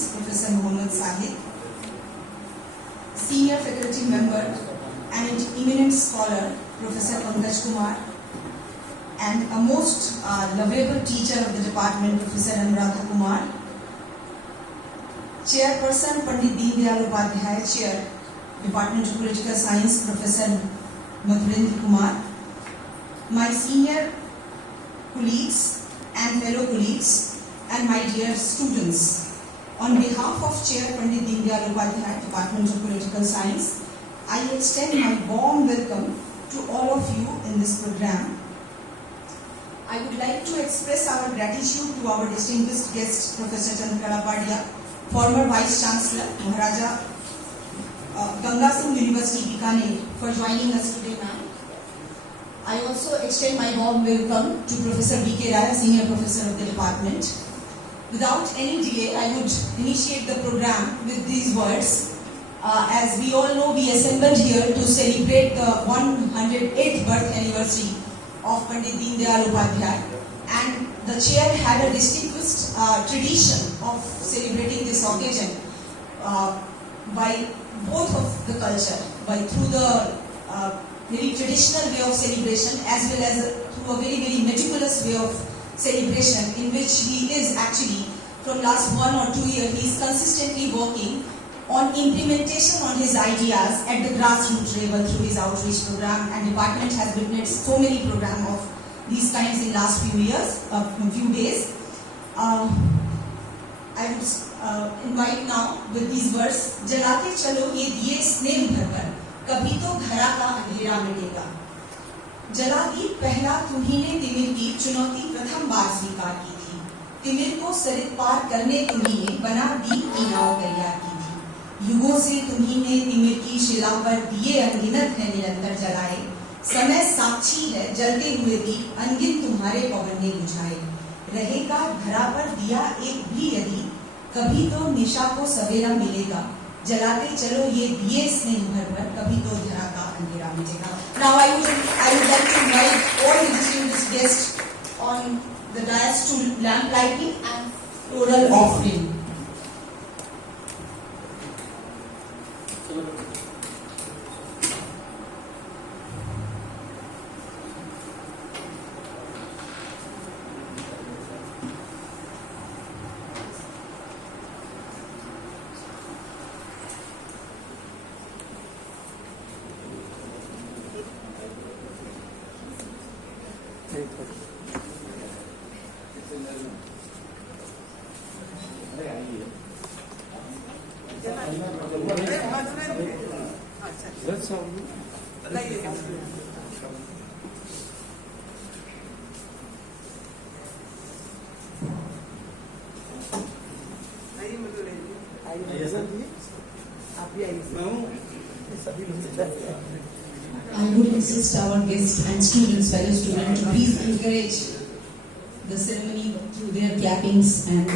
Science, Professor Mohammad Sahid, Senior Faculty Member and an eminent scholar, Professor Pankaj Kumar, and a most lovable teacher of the department, Professor Anuradha Kumar, Chairperson Pandit Deen Dayal Upadhyay, Chair, Department of Political Science, Professor Madhurendra Kumar, my senior colleagues and fellow colleagues, and my dear students. On behalf of Chair Pandit Deen Dayal Upadhyay, Department of Political Science, I extend my warm welcome to all of you in this program. I would like to express our gratitude to our distinguished guest, Professor Chandrakala Padia, former Vice Chancellor, Maharaja Ganga Singh University, Bikaner, for joining us today, ma'am. I also extend my warm welcome to Professor B.K. Raya, Senior Professor of the Department. Without any delay, I would initiate the program with these words. As we all know, we assembled here to celebrate the 108th birth anniversary of Pandit Deen Dayal Upadhyay, and the chair had a distinguished tradition of celebrating this occasion by both of the culture, through the very traditional way of celebration as well as through a very, very meticulous way of celebration, in which he is actually, from last 1 or 2 years, he is consistently working on implementation on his ideas at the grassroots level through his outreach program, and department has witnessed so many programs of these kinds in last few years, few days. I would invite now with these words, जलाते चलो ये दिए स्नेह भरकर, कभी तो घरा का अंधेरा मिटेगा। जला दी पहला तुम्हीने तिमिर की चुनौती प्रथम बार स्वीकार की थी। तिमिर को सरित पार करने तुम्हीने बना दी की नाव तैयार की थी। युगों से तुम्हीने तिमिर की शिला पर दिए अनगिनत है निरंतर जलाए। समय साक्षी है जलते हुए दीप अनगिन तुम्हारे पवन ने बुझाए। रहेगा धरा पर दिया एक भी यदि, कभी तो निशा को सवेरा मिलेगा। जलाते चलो ये दिए स्नेह भर, कभी तो धरा का अंधेरा मिटेगा। Now I would like to invite all the distinguished guests on the dais to lamp lighting and floral offering. I would insist our guests and students, fellow students, to please encourage the ceremony through their clappings and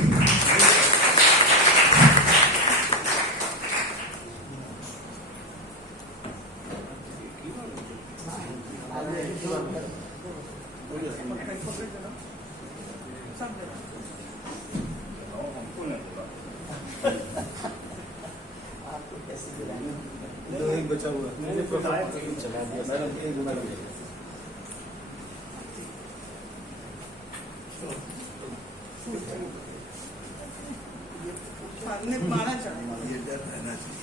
बचा हुआ मैंने चला दिया madam एक बना दिया मारना चाहिए ये डर रहना चाहिए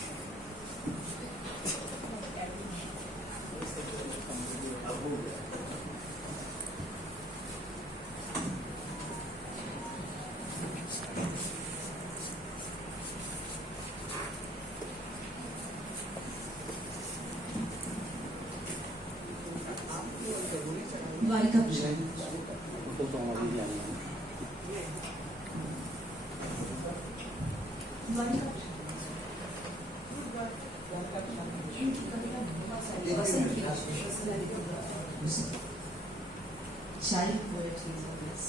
child poetry of this.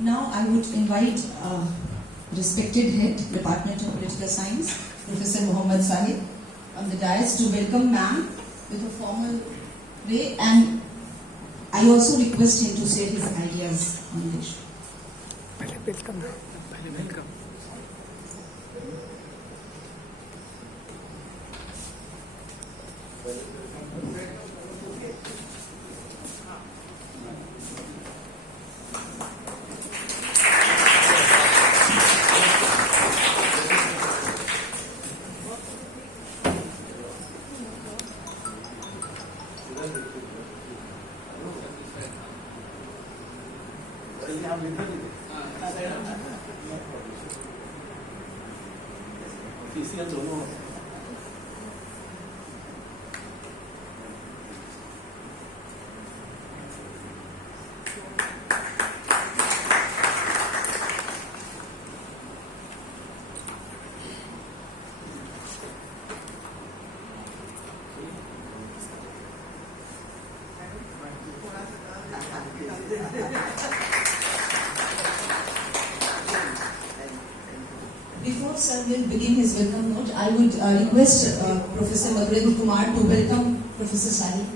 Now I would invite respected head, Department of Political Science, Professor Mohammad Sahid, on the dais to welcome ma'am with a formal way, and I also request him to share his ideas on the issue. Before sir will begin his welcome note, I would request Professor Madhurendra Kumar to welcome Professor Sari.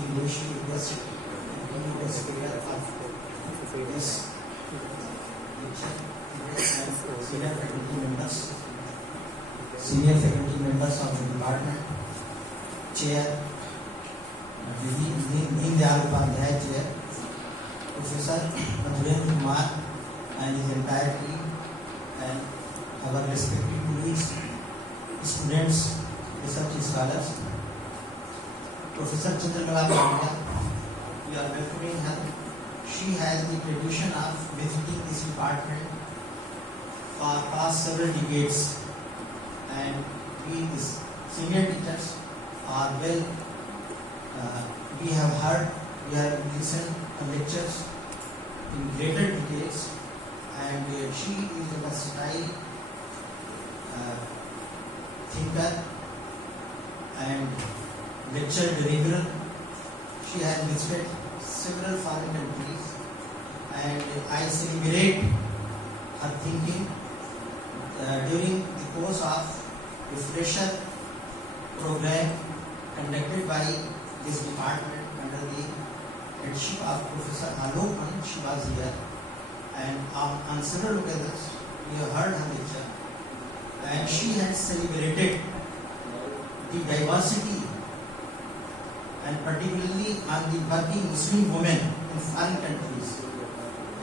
English University of this senior faculty members of the department, chair, Deen Dayal Upadhyay chair, Professor Madhurendra Kumar and his entire team, and our respective colleagues, students, research scholars. Professor Chandrakala Pandya, we are welcoming her. She has the tradition of visiting this department for past several decades, and we, the senior teachers, are well. We have heard, we have listened to lectures in greater details, and she is a versatile thinker and lectured regular. She has visited several foreign countries, and I celebrate her thinking during the course of refresher program conducted by this department under the headship of Professor Alok Mani. She was here, and on several occasions we have heard her lecture, and she has celebrated the diversity and particularly on the working Muslim women in foreign countries.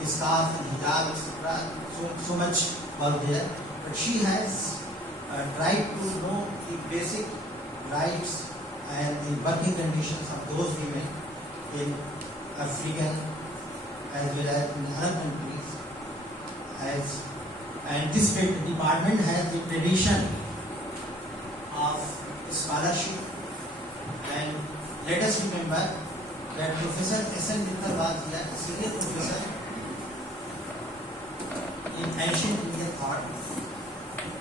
Scarf and hijab, etc. So much was there. But she has tried to know the basic rights and the working conditions of those women in African as well as in other countries. And this department has the tradition of scholarship, and let us remember that Professor S.N. Mittal was here, a senior professor in ancient Indian thought,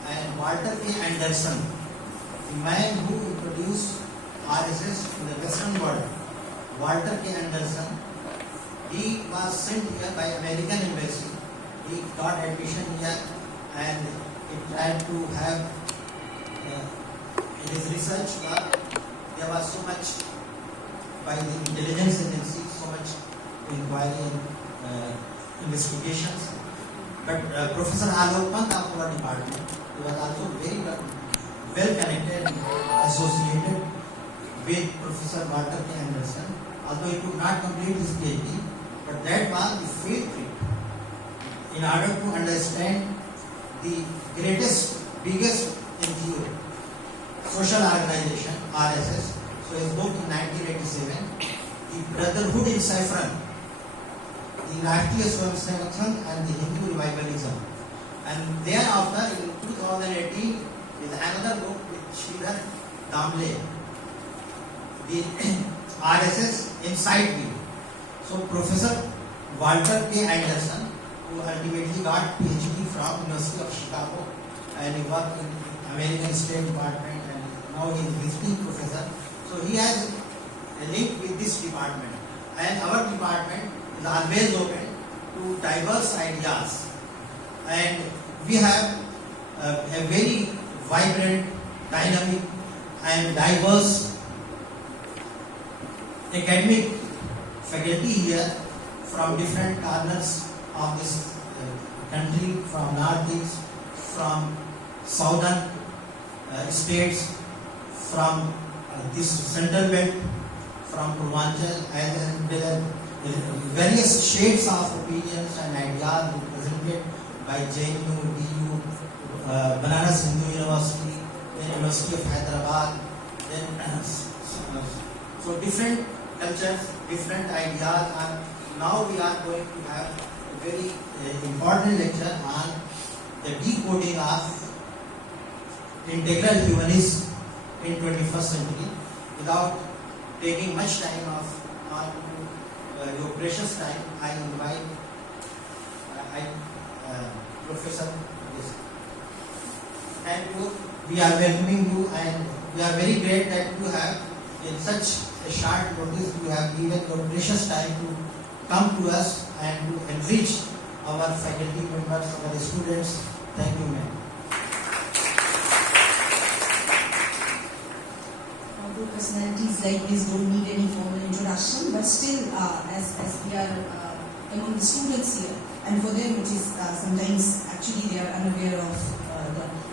and Walter K. Anderson, the man who introduced RSS in the Western world. Walter K. Anderson, he was sent here by American embassy. He got admission here, and he tried to have in his research work. There was so much by the intelligence agency, so much inquiry and investigations. But Professor Alok Mani of our department, he was also very well connected and associated with Professor Walter K. Anderson, although he could not complete his PhD, but that was the field trip in order to understand the greatest, biggest NGO, social organization, RSS. So his book in 1987, The Brotherhood in Saffron, the Rashtriya Swayamsevak and the Hindu Revivalism. And thereafter, in 2018, is another book with Sridhar Damle, the RSS Inside View. So Professor Walter K. Anderson, who ultimately got PhD from University of Chicago, and he worked in American State Department, and now he is visiting professor. So he has a link with this department, and our department is always open to diverse ideas, and we have a very vibrant, dynamic and diverse academic faculty here from different corners of this country, from northeast, from southern states, from this central belt, from Purvanchal, and there are various shades of opinions and ideas represented by JNU, DU, Banaras Hindu University, then University of Hyderabad, then so different cultures, different ideas, and now we are going to have a very important lecture on the decoding of integral humanism in 21st century. Without taking much time on your precious time, I invite Professor. Thank you. We are welcoming you, and we are very great that you have, in such a short notice, you have given your precious time to come to us and to enrich our faculty members, our students. Thank you, ma'am. Although personalities like this don't need any formal introduction, but still, as we are among the students here, and for them it is sometimes actually they are unaware of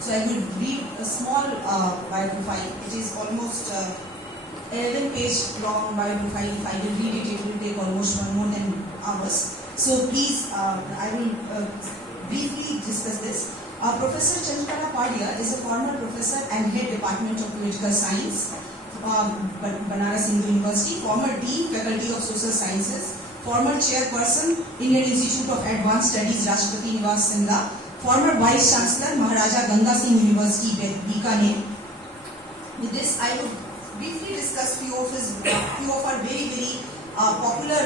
So I will read a small biography. It is almost 11-page long biography. If I will read it, it will take almost more than hours. So please, I will briefly discuss this. Professor Chandrakanta Padia is a former professor and head Department of Political Science, Banaras Hindu University, former Dean, Faculty of Social Sciences, former Chairperson, Indian Institute of Advanced Studies, Rashtrapati Niwas, Simla, former Vice Chancellor, Maharaja Ganga Singh University, Bikaner. With this, I would briefly discuss few of our very, very popular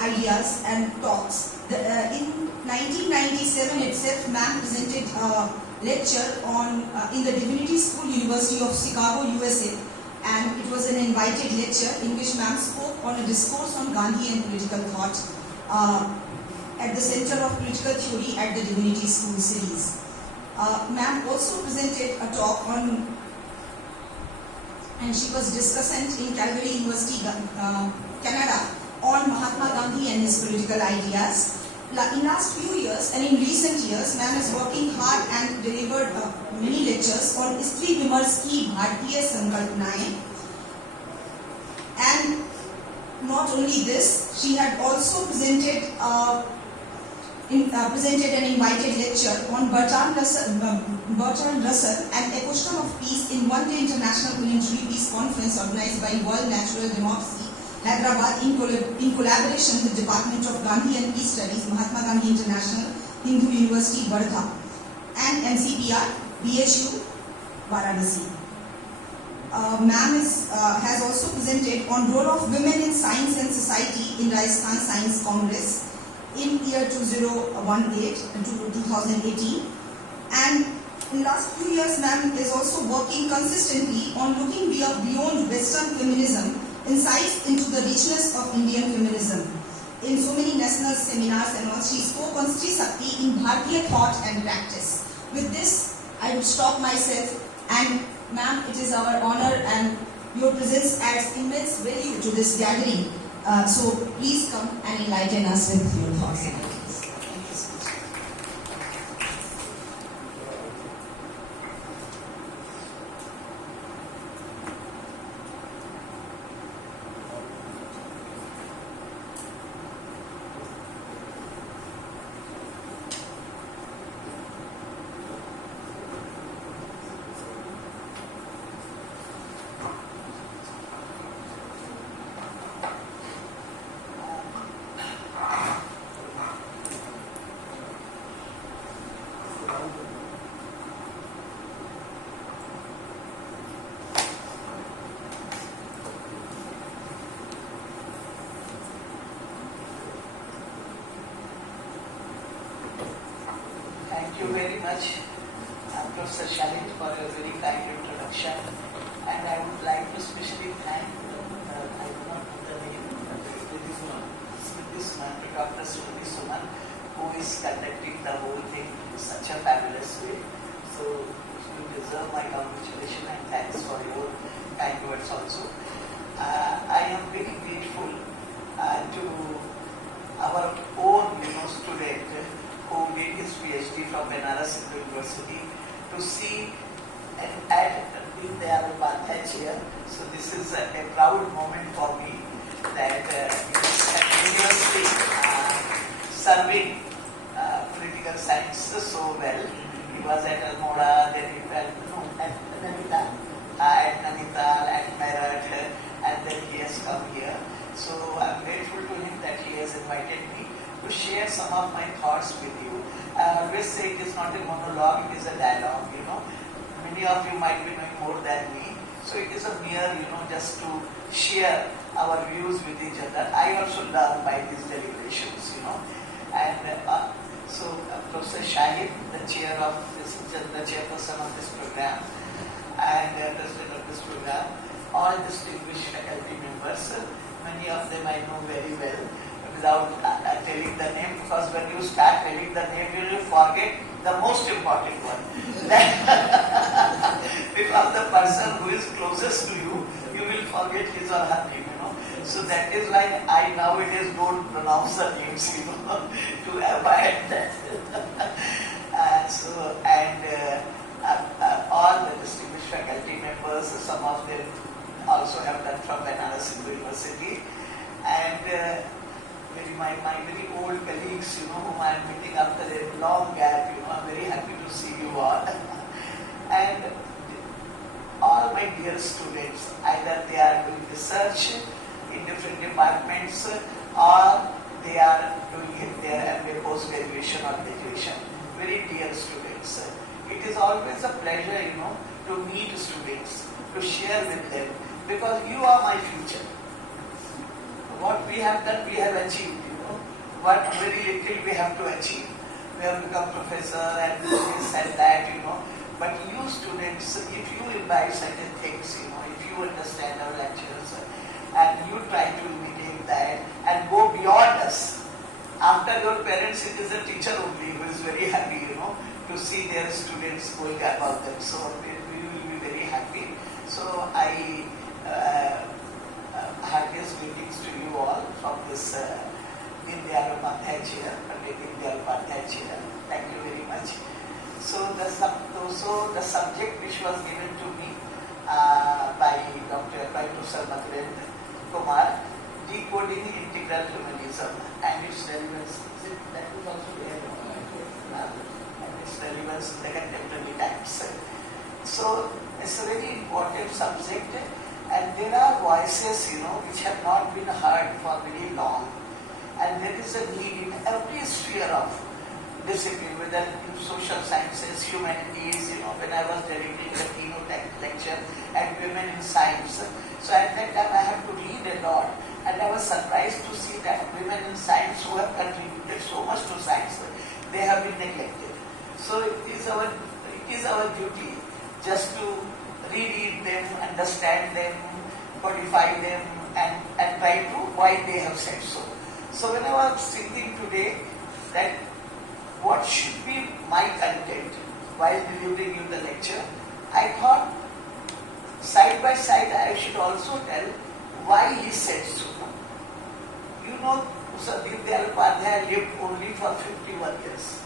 ideas and talks. In 1997 itself, ma'am presented a lecture on in the Divinity School, University of Chicago, USA, and it was an invited lecture in which ma'am spoke on a discourse on Gandhi and political thought at the Center of Political Theory at the Divinity School series. Ma'am also presented a talk on, and she was discussant in Calgary University, Canada, on Mahatma Gandhi and his political ideas. In last few years and in recent years, ma'am is working hard and delivered many lectures on Stri Vimars ki Bhartiya Sankalpanaएं. And not only this, she had also presented an invited lecture on Bertrand Russell and Ecosystem of Peace in One-Day International Planetary Peace Conference organized by World Natural Democracy, Hyderabad, in collaboration with Department of Gandhi and Peace Studies, Mahatma Gandhi International, Hindu University, Wardha, and MCPR, BHU, Varanasi. Ma'am has also presented on role of women in science and society in Rajasthan Science Congress in year 2018 to 2018. And in last few years, ma'am is also working consistently on looking beyond Western feminism, insights into the richness of Indian feminism. In so many national seminars and all, she spoke on Stri Shakti in Bhartiya thought and practice. With this, I will stop myself, and ma'am, it is our honor and your presence adds immense value to this gathering. So please come and enlighten us with your thoughts and ideas. Thank you so much. you very much, Professor Shalit, for your very kind introduction. And I would like to specially thank, I do not know the name, Smriti Suman, Dr. Smriti Suman, who is conducting the whole thing in such a fabulous way. So you deserve my congratulations and thanks for your kind words also. I am very grateful to our own student who did his PhD from Banaras Hindu University to see and add Deen Dayal Upadhyay chair. So this is a proud moment for me that he is continuously serving political science so well. He was at Almora, then he went at Nainital, at Meerut, and then he has come here. So I'm grateful to him that he has invited me to share some of my thoughts with you. I always say it is not a monologue, it is a dialogue, Many of you might be knowing more than me. So it is a mere, just to share our views with each other. I also learn by these deliberations, And Professor Shahid, the chairperson of this program, and president of this program, all distinguished faculty members, many of them I know very well, without telling the name, because when you start telling the name, you will forget the most important one. Because the person who is closest to you, you will forget his or her name, So that is why I nowadays don't pronounce the names, to avoid that. All the distinguished faculty members, some of them also have done from Banaras Hindu University, and my very old colleagues, whom I am meeting after a long gap, I'm very happy to see you all. And all my dear students, either they are doing research in different departments or they are doing it there and their post-graduation or graduation. Very dear students. It is always a pleasure, to meet students, to share with them, because you are my future. What we have done, we have achieved, What very little we have to achieve. We have become professor and this and that, But you students, if you imbibe certain things, if you understand our lectures and you try to imitate that and go beyond us, after your parents, it is a teacher only who is very happy, to see their students going above them. So we will be very happy. So I happiest greetings to you all from this Deen Dayal Upadhyay chair, Pandit Deen Dayal Upadhyay chair. Thank you very much. So the subject which was given to me by Professor Madhurendra Kumar, decoding integral humanism and its relevance. That was also there. And its relevance in the contemporary times. So it's a very important subject, and there are voices, which have not been heard for very long. And there is a need in every sphere of discipline, whether in social sciences, humanities, when I was delivering the keynote lecture at Women in Science. So at that time I have to read a lot, and I was surprised to see that women in science who have contributed so much to science, they have been neglected. So it is our duty just to reread them, understand them, codify them, and try to why they have said so. So when I was thinking today that what should be my content while delivering you the lecture, I thought side by side I should also tell why he said so. Sir Deen Dayal Upadhyay lived only for 51 years.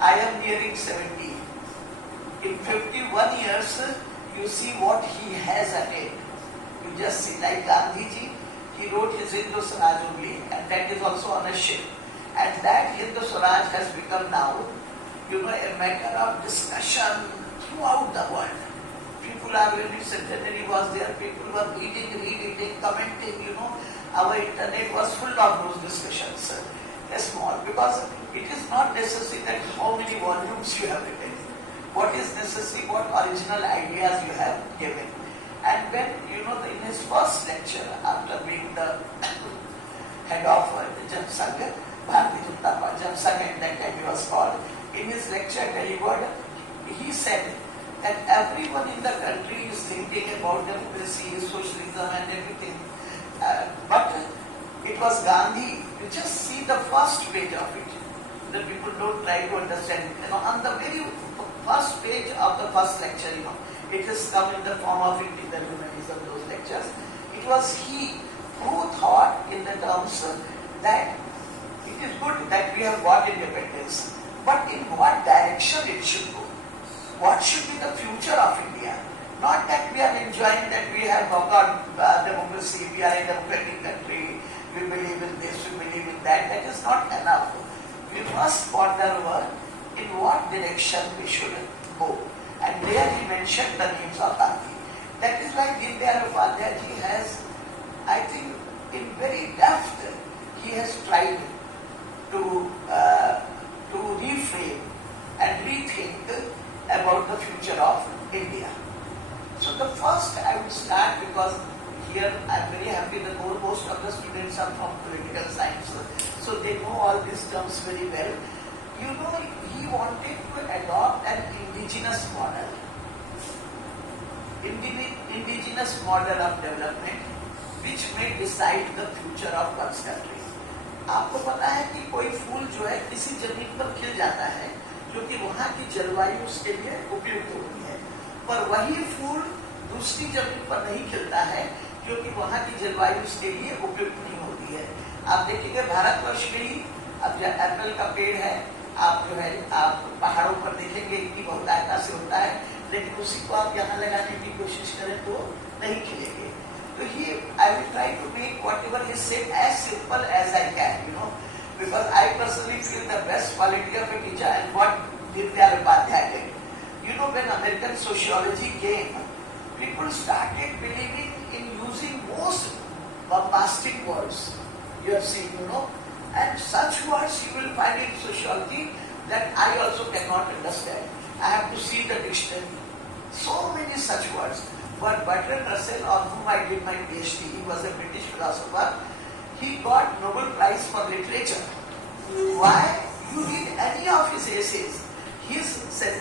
I am nearing 70. In 51 years, you see what he has attained. You just see, like Gandhiji, he wrote his Hindu Swaraj only, and that is also on a ship. And that Hindu Swaraj has become now, a matter of discussion throughout the world. People are, when its centenary was there, people were reading, commenting, our internet was full of those discussions. Small, because it is not necessary that how many volumes you have written. What is necessary, what original ideas you have given. And when, in his first lecture, after being the head of the Jan Sangh, Bharatiya Janata Party, Jan Sangh at that time he was called, in his lecture delivered, he said that everyone in the country is thinking about democracy, socialism and everything. But it was Gandhi. You just see the first page of it. The people don't try to understand it. On the very first page of the first lecture, it has come in the form of integral humanism, those lectures. It was he who thought in the terms that it is good that we have got independence, but in what direction it should go? What should be the future of India? Not that we are enjoying that we have got democracy, we are a democratic country, we believe in this, we believe in that. That is not enough. We must ponder over in what direction we should go. And there he mentioned the names of Gandhi. That is why Deen Dayal Upadhyay ji has, I think, in very depth, he has tried to reframe and rethink about the future of India. So the first I would start, because here I am very happy that most of the students are from political science, so they know all these terms very well. He wanted to adopt an indigenous model. Indigenous model of development which may decide the future of one's country. आपको पता है कि कोई फूल जो है किसी जमीन पर खिल जाता है क्योंकि वहाँ की जलवायु उसके लिए उपयुक्त होती है, पर वही फूल दूसरी जमीन पर नहीं खिलता है क्योंकि वहाँ की जलवायु उसके लिए उपयुक्त नहीं होती है. आप देखेंगे भारतवर्ष में ही अब जो एप्पल का पेड़ है, आप जो है आप पहाड़ों पर देखेंगे इतनी बहुतायता से होता है, लेकिन उसी को आप यहाँ लगाने की कोशिश करें तो नहीं खिलेंगे. So I will try to make whatever he said as simple as I can, because I personally feel the best quality of a teacher and what Deen Dayal Upadhyay did. When American sociology came, people started believing in using most bombastic words. You have seen, and such words you will find in sociology that I also cannot understand. I have to see the dictionary. So many such words. But Bertrand Russell, on whom I did my PhD, he was a British philosopher, he got Nobel Prize for Literature. Why? You read any of his essays, his sentence